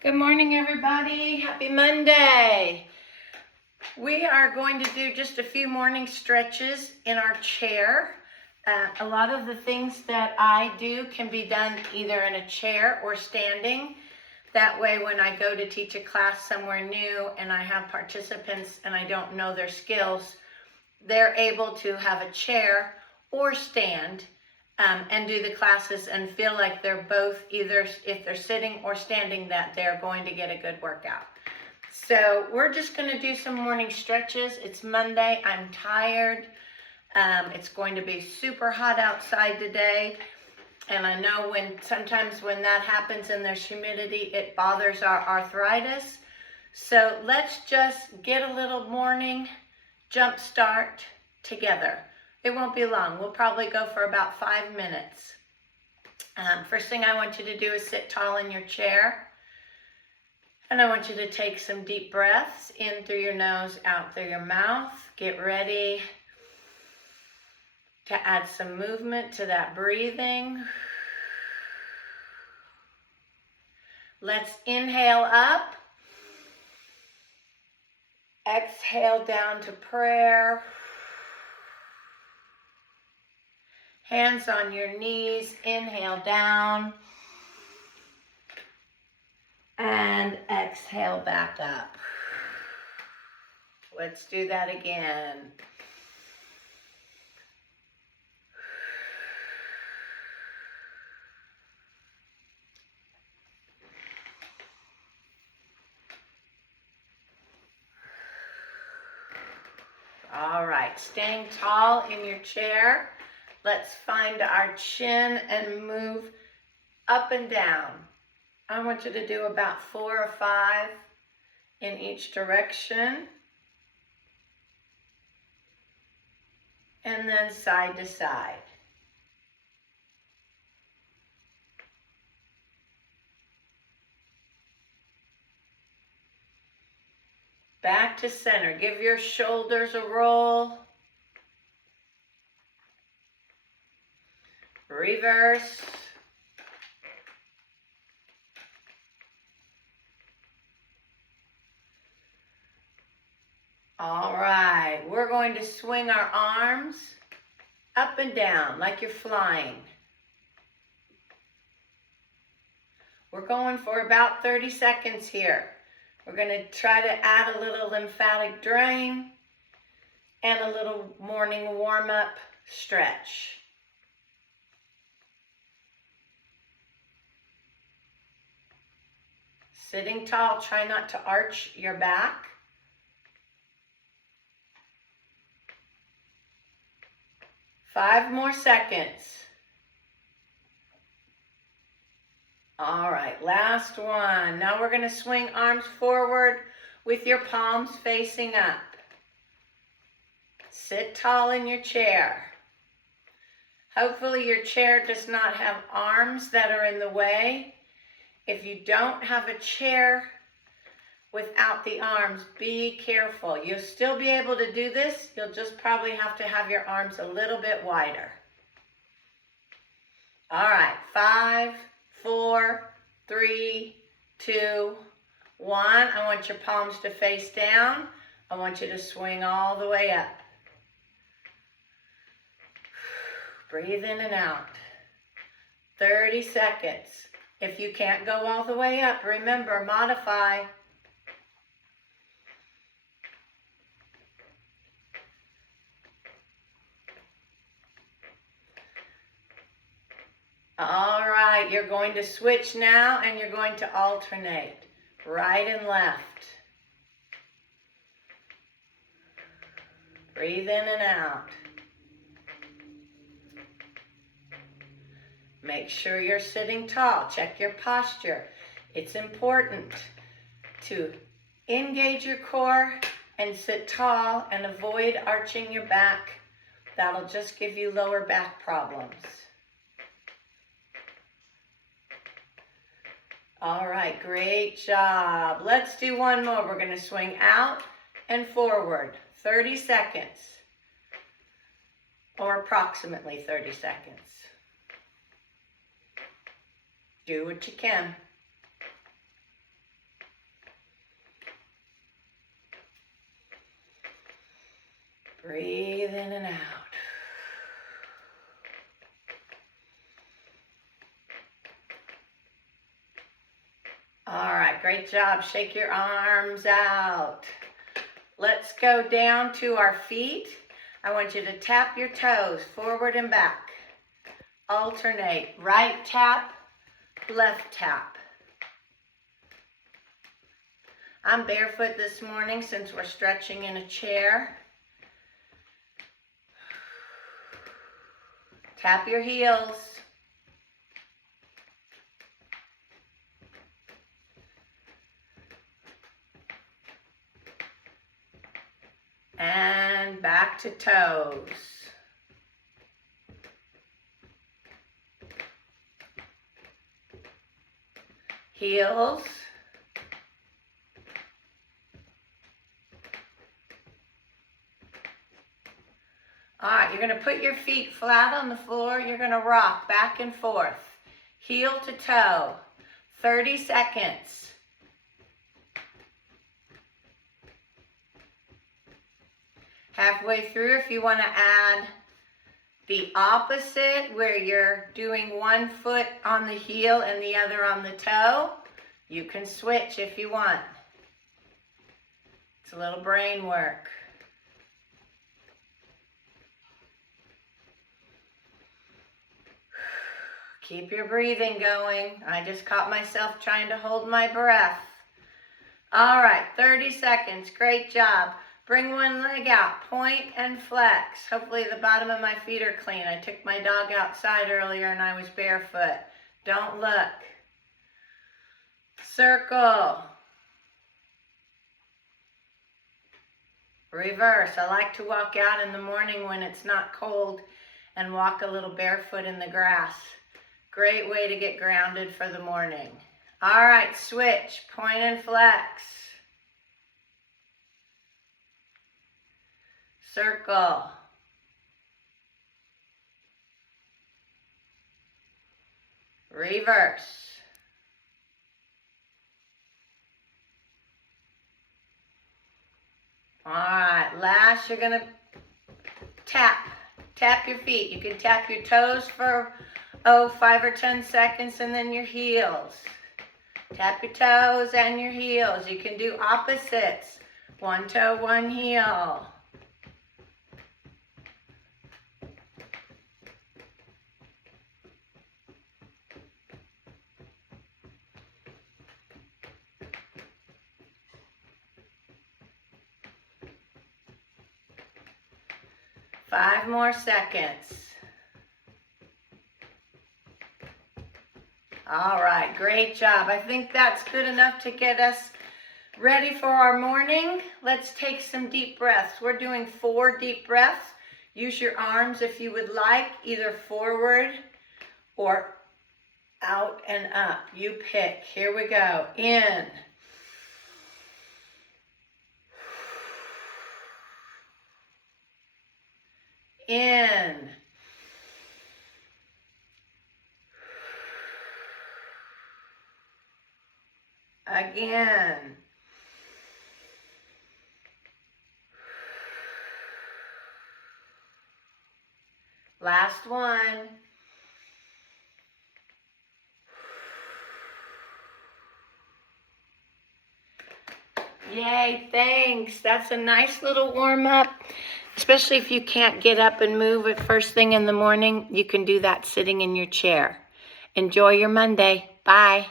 Good morning, everybody. Happy Monday. We are going to do just a few morning stretches in our chair. A lot of the things that I do can be done either in a chair or standing. That way, when I go to teach a class somewhere new and I have participants and I don't know their skills, they're able to have a chair or stand and do the classes and feel like they're both, either if they're sitting or standing, that they're going to get a good workout. So we're just going to do some morning stretches. It's Monday. I'm tired. It's going to be super hot outside today. And I know sometimes when that happens and there's humidity, it bothers our arthritis. So let's just get a little morning jump start together. It won't be long. We'll probably go for about 5 minutes. First thing I want you to do is sit tall in your chair. And I want you to take some deep breaths in through your nose, out through your mouth. Get ready to add some movement to that breathing. Let's inhale up. Exhale down to prayer. Hands on your knees, inhale down. And exhale back up. Let's do that again. All right, staying tall in your chair. Let's find our chin and move up and down. I want you to do about 4 or 5 in each direction. And then side to side. Back to center. Give your shoulders a roll. Reverse. All right, we're going to swing our arms up and down like you're flying. We're going for about 30 seconds here. We're going to try to add a little lymphatic drain and a little morning warm-up stretch. Sitting tall, try not to arch your back. Five more seconds. All right, last one. Now we're going to swing arms forward with your palms facing up. Sit tall in your chair. Hopefully your chair does not have arms that are in the way. If you don't have a chair without the arms, be careful. You'll still be able to do this. You'll just probably have to have your arms a little bit wider. All right, 5, 4, 3, 2, 1. I want your palms to face down. I want you to swing all the way up. Breathe in and out. 30 seconds. If you can't go all the way up, remember, modify. All right, you're going to switch now and you're going to alternate right and left. Breathe in and out. Make sure you're sitting tall. Check your posture. It's important to engage your core and sit tall and avoid arching your back. That'll just give you lower back problems. All right, great job. Let's do one more. We're going to swing out and forward. 30 seconds, or approximately 30 seconds. Do what you can. Breathe in and out. All right, great job. Shake your arms out. Let's go down to our feet. I want you to tap your toes forward and back. Alternate. Right tap, left tap. I'm barefoot this morning since we're stretching in a chair. Tap your heels. And back to toes. Heels. All right, you're going to put your feet flat on the floor. You're going to rock back and forth, heel to toe, 30 seconds. Halfway through, if you want to add the opposite, where you're doing one foot on the heel and the other on the toe, you can switch if you want. It's a little brain work. Keep your breathing going. I just caught myself trying to hold my breath. All right, 30 seconds. Great job. Bring one leg out, point and flex. Hopefully the bottom of my feet are clean. I took my dog outside earlier and I was barefoot. Don't look. Circle. Reverse. I like to walk out in the morning when it's not cold and walk a little barefoot in the grass. Great way to get grounded for the morning. All right, switch, point and flex. Circle. Reverse. All right, last you're gonna tap your feet. You can tap your toes for 5 or 10 seconds and then your heels. Tap your toes and your heels. You can do opposites. One toe, one heel. Five more seconds. All right, great job. I think that's good enough to get us ready for our morning. Let's take some deep breaths. We're doing 4 deep breaths. Use your arms if you would like, either forward or out and up. You pick. Here we go. In. In. Again. Last one. Yay, thanks. That's a nice little warm-up. Especially if you can't get up and move at first thing in the morning, you can do that sitting in your chair. Enjoy your Monday. Bye.